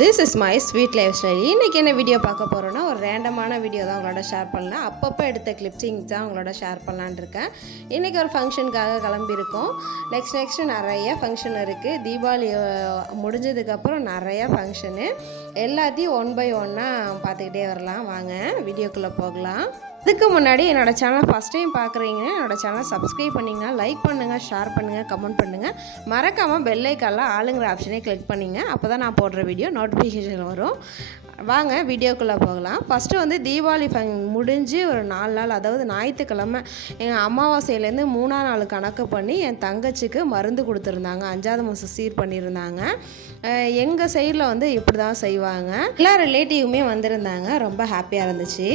This is my sweet lifestyle இன்றைக்கி என்ன video பார்க்க போகிறோன்னா ஒரு ரேண்டமான வீடியோ தான் உங்களோட ஷேர் பண்ணலாம். அப்பப்போ எடுத்த கிளிப்ஸிங் தான் உங்களோட ஷேர் பண்ணலான்னு இருக்கேன். இன்றைக்கி ஒரு ஃபங்க்ஷனுக்காக கிளம்பியிருக்கோம். நெக்ஸ்ட் நெக்ஸ்ட்டு நிறைய ஃபங்க்ஷன் இருக்குது தீபாவளி முடிஞ்சதுக்கப்புறம் நிறைய ஃபங்க்ஷனு எல்லாத்தையும் ஒன் பை ஒன்னாக பார்த்துக்கிட்டே வரலாம். வாங்க வீடியோக்குள்ளே போகலாம். அதுக்கு முன்னாடி என்னோடய சேனல் ஃபஸ்ட் டைம் பார்க்குறீங்க என்னோடய சேனலை சப்ஸ்கிரைப் பண்ணிங்கன்னா லைக் பண்ணுங்கள் ஷேர் பண்ணுங்கள் கமெண்ட் பண்ணுங்கள் மறக்காமல் பெல் ஆளுங்கிற ஆப்ஷனே கிளிக் பண்ணிங்க. அப்போ தான் நான் போடுற வீடியோ நோட்டிஃபிகேஷன் வரும். வாங்க வீடியோக்குள்ளே போகலாம். ஃபஸ்ட்டு வந்து தீபாவளி ஃபங் முடிஞ்சு ஒரு நாலு நாள் அதாவது ஞாயிற்றுக்கிழமை எங்கள் அமாவாசையிலேருந்து மூணாம் நாள் கணக்கு பண்ணி என் தங்கச்சிக்கு மருந்து கொடுத்துருந்தாங்க. அஞ்சாவது மாதம் சீர் பண்ணியிருந்தாங்க. எங்கள் சைடில் வந்து இப்படி தான் செய்வாங்க. எல்லா ரிலேட்டிவுமே வந்திருந்தாங்க. ரொம்ப ஹாப்பியாக இருந்துச்சு.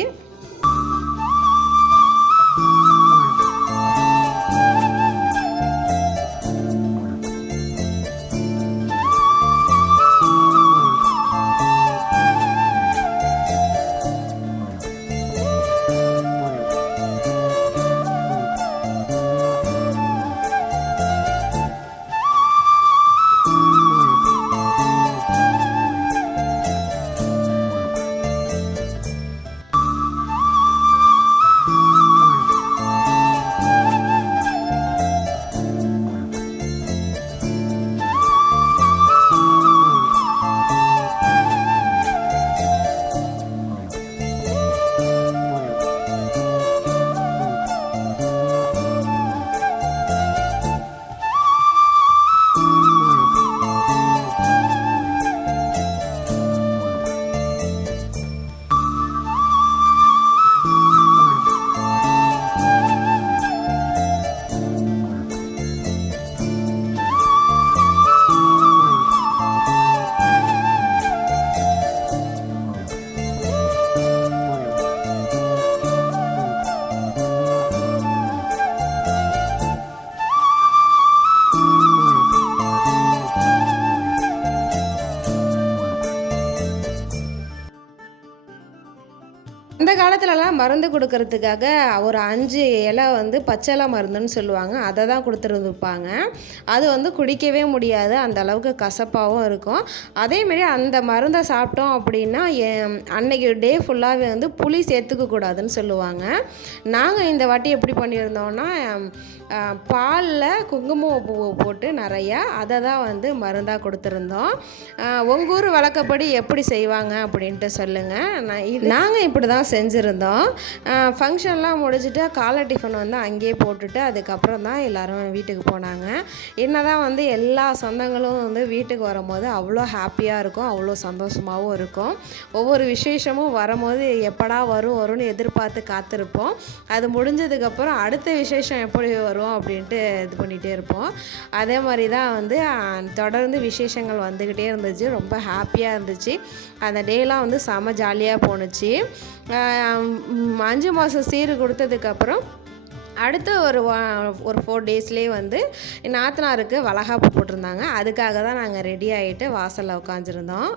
மருந்து கொடுக்கறதுக்காக ஒரு அஞ்சு இலை வந்து பச்சை மருந்துன்னு சொல்லுவாங்க. அதை தான் கொடுத்துருந்துருப்பாங்க அது வந்து குடிக்கவே முடியாது. அந்த அளவுக்கு கசப்பாகவும் இருக்கும். அதேமாரி அந்த மருந்தை சாப்பிட்டோம் அப்படின்னா அன்னைக்கு டே ஃபுல்லாகவே வந்து புளி சேர்த்துக்க கூடாதுன்னு சொல்லுவாங்க. நாங்கள் இந்த வாட்டி எப்படி பண்ணியிருந்தோம்னா பாலில் குங்குமம் பூவை போட்டு நிறையா அதை தான் வந்து மருந்தாக கொடுத்துருந்தோம். உங்கள் ஊர் வழக்கப்படி எப்படி செய்வாங்க அப்படின்ட்டு சொல்லுங்கள் நான் நாங்கள் இப்படி தான் செஞ்சுருந்தோம். ஃபங்க்ஷன்லாம் முடிச்சுட்டு காலை டிஃபன் வந்து அங்கேயே போட்டுட்டு அதுக்கப்புறம் தான் எல்லோரும் வீட்டுக்கு போனாங்க. என்ன தான் வந்து எல்லா சொந்தங்களும் வந்து வீட்டுக்கு வரும்போது அவ்வளோ ஹாப்பியாக இருக்கும் அவ்வளோ சந்தோஷமாகவும் இருக்கும். ஒவ்வொரு விசேஷமும் வரும்போது எப்படா வரும் வரும்னு எதிர்பார்த்து காத்திருப்போம். அது முடிஞ்சதுக்கப்புறம் அடுத்த விசேஷம் எப்படி வரும் அப்படின்ட்டு இது பண்ணிகிட்டே இருப்போம். அதே மாதிரி தான் வந்து தொடர்ந்து விசேஷங்கள் வந்துக்கிட்டே இருந்துச்சு ரொம்ப ஹாப்பியாக இருந்துச்சு. அந்த டேலாம் வந்து செம ஜாலியாக போணுச்சு. அஞ்சு மாதம் சீர் கொடுத்ததுக்கப்புறம் அடுத்து ஒரு வா- ஒரு ஃபோர் டேஸ்லேயே வந்து நாத்தனாருக்கு வளகாப்பு போட்டிருந்தாங்க. அதுக்காக தான் நாங்கள் ரெடி ஆகிட்டு வாசலில் உட்காந்துருந்தோம்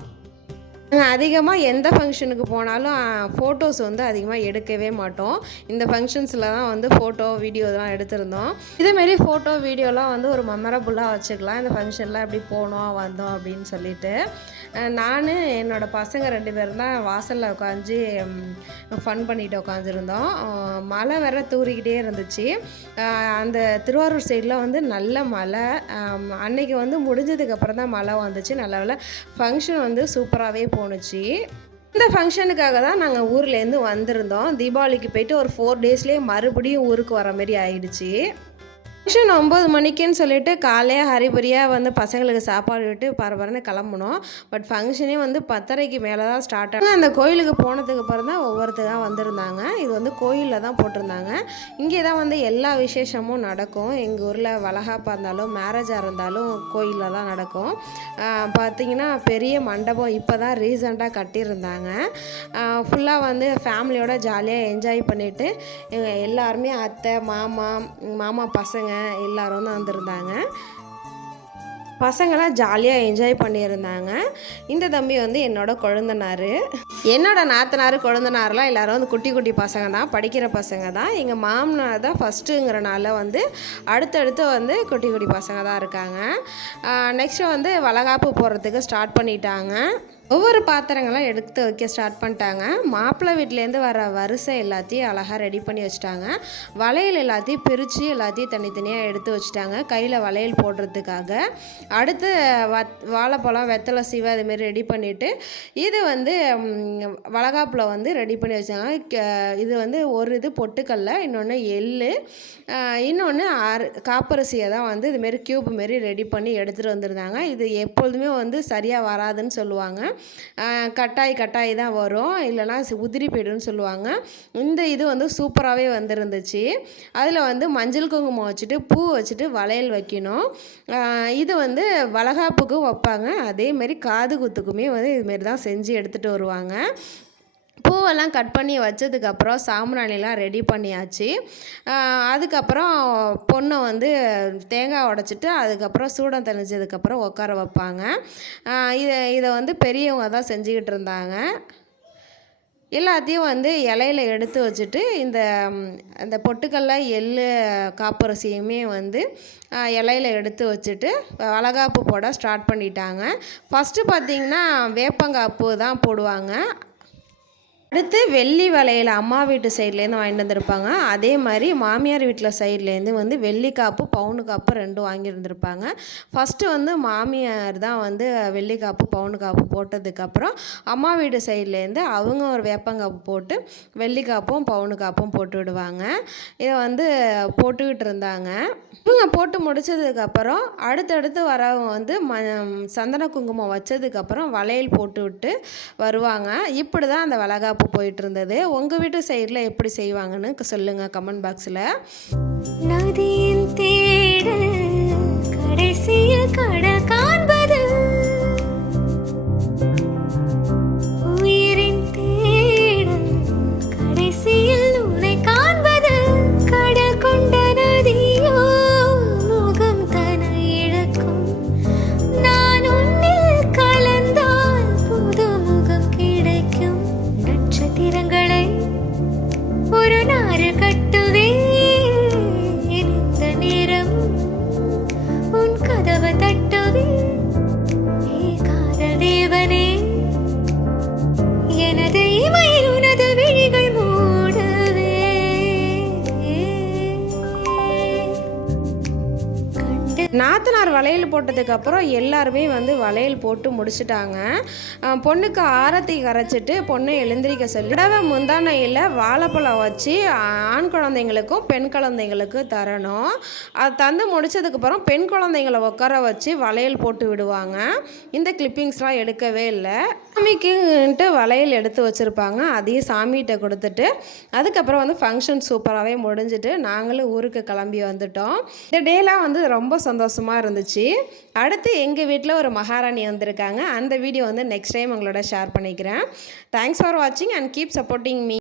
அதிகமாக எந்த ஃபங்க்ஷனுக்கு போனாலும் ஃபோட்டோஸ் வந்து அதிகமாக எடுக்கவே மாட்டோம். இந்த ஃபங்க்ஷன்ஸில் தான் வந்து ஃபோட்டோ வீடியோலாம் எடுத்திருந்தோம். இதேமாரி ஃபோட்டோ வீடியோலாம் வந்து ஒரு மெமரபுளாக வச்சுக்கலாம். இந்த ஃபங்க்ஷனில் எப்படி போனோம் வந்தோம் அப்படின்னு சொல்லிட்டு. நான் என்னோட பசங்க ரெண்டு பேரும் தான் வாசலில் உட்காந்து ஃபன் பண்ணிட்டு உட்காந்துருந்தோம் மழை வேற தூறிக்கிட்டே இருந்துச்சு. அந்த திருவாரூர் சைடில் வந்து நல்ல மழை. அன்னைக்கு வந்து முடிஞ்சதுக்கப்புறம் தான் மழை வந்துச்சு. நல்ல வேலை ஃபங்க்ஷன் வந்து சூப்பராகவே போணுச்சு. இந்த ஃபங்க்ஷனுக்காக தான் நாங்கள் ஊர்லேருந்து வந்திருந்தோம். தீபாவளிக்கு போயிட்டு ஒரு ஃபோர் டேஸ்லேயே மறுபடியும் ஊருக்கு வர மாதிரி ஆயிடுச்சு. ஃபங்க்ஷன் ஒம்பது மணிக்குன்னு சொல்லிட்டு காலையாக ஹரிபரியாக வந்து பசங்களுக்கு சாப்பாடு விட்டு பரபரன்னு கிளம்புனோம். பட் ஃபங்க்ஷனே வந்து பத்தரைக்கு மேலே தான் ஸ்டார்ட் ஆகும் அந்த கோயிலுக்கு போனதுக்கு அப்புறம் தான் ஒவ்வொருத்தராக வந்திருந்தாங்க. இது வந்து கோயிலில் தான் போட்டிருந்தாங்க. இங்கே தான் வந்து எல்லா விசேஷமும் நடக்கும். எங்கள் ஊரில் வளகாப்பாக இருந்தாலும் மேரேஜாக இருந்தாலும் கோயிலில் தான் நடக்கும். பார்த்தீங்கன்னா பெரிய மண்டபம் இப்போ தான் ரீசெண்டாக கட்டியிருந்தாங்க. ஃபுல்லாக வந்து ஃபேமிலியோட ஜாலியாக என்ஜாய் பண்ணிவிட்டு எல்லாருமே அத்தை மாமா மாமா பசங்க எல்லாரும் தான் வந்திருந்தாங்க பசங்களாம் ஜாலியாக என்ஜாய் பண்ணியிருந்தாங்க. இந்த தம்பி வந்து என்னோட கொழுந்தனார். என்னோட நாத்தனார் கொழுந்தனார்லாம் எல்லாரும் வந்து குட்டி குட்டி பசங்க தான் படிக்கிற பசங்க தான். எங்கள் மாமனார் தான் ஃபஸ்ட்டுங்கிறனால வந்து அடுத்தடுத்து வந்து குட்டி குட்டி பசங்க தான் இருக்காங்க. நெக்ஸ்ட்டு வந்து வளகாப்பு போகிறதுக்கு ஸ்டார்ட் பண்ணிட்டாங்க. ஒவ்வொரு பாத்திரங்களும் எடுத்து வைக்க ஸ்டார்ட் பண்ணிட்டாங்க. மாப்பிள்ளை வீட்டிலேருந்து வர வரிசை எல்லாத்தையும் அழகாக ரெடி பண்ணி வச்சுட்டாங்க. வளையல் எல்லாத்தையும் பிரித்து எல்லாத்தையும் தனித்தனியாக எடுத்து வச்சுட்டாங்க. கையில் வளையல் போடுறதுக்காக. அடுத்து வத் வாழைப்பழம் வெத்தலை சீவை அதுமாரி ரெடி பண்ணிவிட்டு இது வந்து வளகாப்பில் வந்து ரெடி பண்ணி வச்சாங்க இது வந்து ஒரு இது பொட்டுக்கல்ல இன்னொன்று எள்ளு இன்னொன்று அரு காப்பரிசியை தான் வந்து இதுமாரி க்யூப் மாரி ரெடி பண்ணி எடுத்துகிட்டு வந்திருந்தாங்க. இது எப்பொழுதுமே வந்து சரியாக வராதுன்னு சொல்லுவாங்க. கட்டாய் கட்டாய் தான் வரும். இல்லைனா உதிரி போய்டுன்னு சொல்லுவாங்க. இந்த இது வந்து சூப்பராகவே வந்திருந்துச்சு. அதில் வந்து மஞ்சள் குங்குமம் வச்சுட்டு பூ வச்சுட்டு வளையல் வைக்கணும். இது வந்து வளகாப்புக்கும் வைப்பாங்க. அதேமாரி காது குத்துக்குமே வந்து இதுமாரி தான் செஞ்சு எடுத்துகிட்டு வருவாங்க. பூவெல்லாம் கட் பண்ணி வச்சதுக்கப்புறம் சாம்பிராணிலாம் ரெடி பண்ணியாச்சு. அதுக்கப்புறம் பொண்ணை வந்து தேங்காய் உடச்சிட்டு அதுக்கப்புறம் சூடம் தெளிஞ்சதுக்கப்புறம் உட்கார வைப்பாங்க. இதை இதை வந்து பெரியவங்க தான் செஞ்சுக்கிட்டு இருந்தாங்க. எல்லாத்தையும் வந்து இலையில எடுத்து வச்சுட்டு இந்த அந்த இந்த பொட்டுக்கல்ல எள்ளு காப்பரிசியுமே வந்து இலையில எடுத்து வச்சுட்டு வளகாப்பு போட ஸ்டார்ட் பண்ணிட்டாங்க. ஃபஸ்ட்டு பார்த்தீங்கன்னா வேப்பங்காப்பு தான் போடுவாங்க. அடுத்து வெள்ளி வளையல் அம்மா வீட்டு சைட்லேருந்து வாங்கிட்டு வந்திருப்பாங்க. அதே மாதிரி மாமியார் வீட்டில் சைட்லேருந்து வந்து வெள்ளி காப்பு பவுனு காப்பு ரெண்டும் வாங்கியிருந்திருப்பாங்க. ஃபஸ்ட்டு வந்து மாமியார் தான் வந்து வெள்ளி காப்பு பவுனு காப்பு போட்டதுக்கப்புறம் அம்மா வீட்டு சைட்லேருந்து அவங்க ஒரு வேப்பங்காப்பு போட்டு வெள்ளி காப்பும் பவுனு காப்பும் போட்டு விடுவாங்க. இதை வந்து போட்டுக்கிட்டு இருந்தாங்க. இவங்க போட்டு முடிச்சதுக்கப்புறம் அடுத்தடுத்து வரவங்க வந்து ம சந்தன குங்குமம் வச்சதுக்கப்புறம் வளையல் போட்டு விட்டு வருவாங்க. இப்படி தான் அந்த வளகாப்பு போயிட்டு இருந்தது உங்கள் வீட்டு சைடில் எப்படி செய்வாங்கன்னு சொல்லுங்கள் கமெண்ட் பாக்ஸில் நதியின் தேடல் கடைசிய கடக்கா நாத்தனார் வளையல் போட்டதுக்கப்புறம் எல்லாருமே வந்து வளையல் போட்டு முடிச்சிட்டாங்க. பொண்ணுக்கு ஆரத்தி கரைச்சிட்டு பொண்ணை எழுந்திரிக்க சொல்லி இடவை முந்தானையில் வாழைப்பழம் வச்சு ஆண் குழந்தைங்களுக்கும் பெண் குழந்தைங்களுக்கும் தரணும். அது தந்து முடிச்சதுக்கப்புறம் பெண் குழந்தைங்கள உட்கார வச்சு வளையல் போட்டு விடுவாங்க. இந்த கிளிப்பிங்ஸ்லாம் எடுக்கவே இல்லை. சாமிக்குன்ட்டு வளையல் எடுத்து வச்சுருப்பாங்க. அதையும் சாமிகிட்ட கொடுத்துட்டு அதுக்கப்புறம் வந்து ஃபங்க்ஷன் சூப்பராகவே முடிஞ்சிட்டு நாங்களும் ஊருக்கு கிளம்பி வந்துட்டோம். இந்த டேலாம் வந்து ரொம்ப சந்தோஷமாக இருந்துச்சு. அடுத்து எங்கள் வீட்டில் ஒரு மகாராணி வந்திருக்காங்க. அந்த வீடியோ வந்து நெக்ஸ்ட் டைம் உங்களோட ஷேர் பண்ணிக்கிறேன். தேங்க்ஸ் ஃபார் வாட்சிங் அண்ட் கீப் சப்போர்ட்டிங் மீ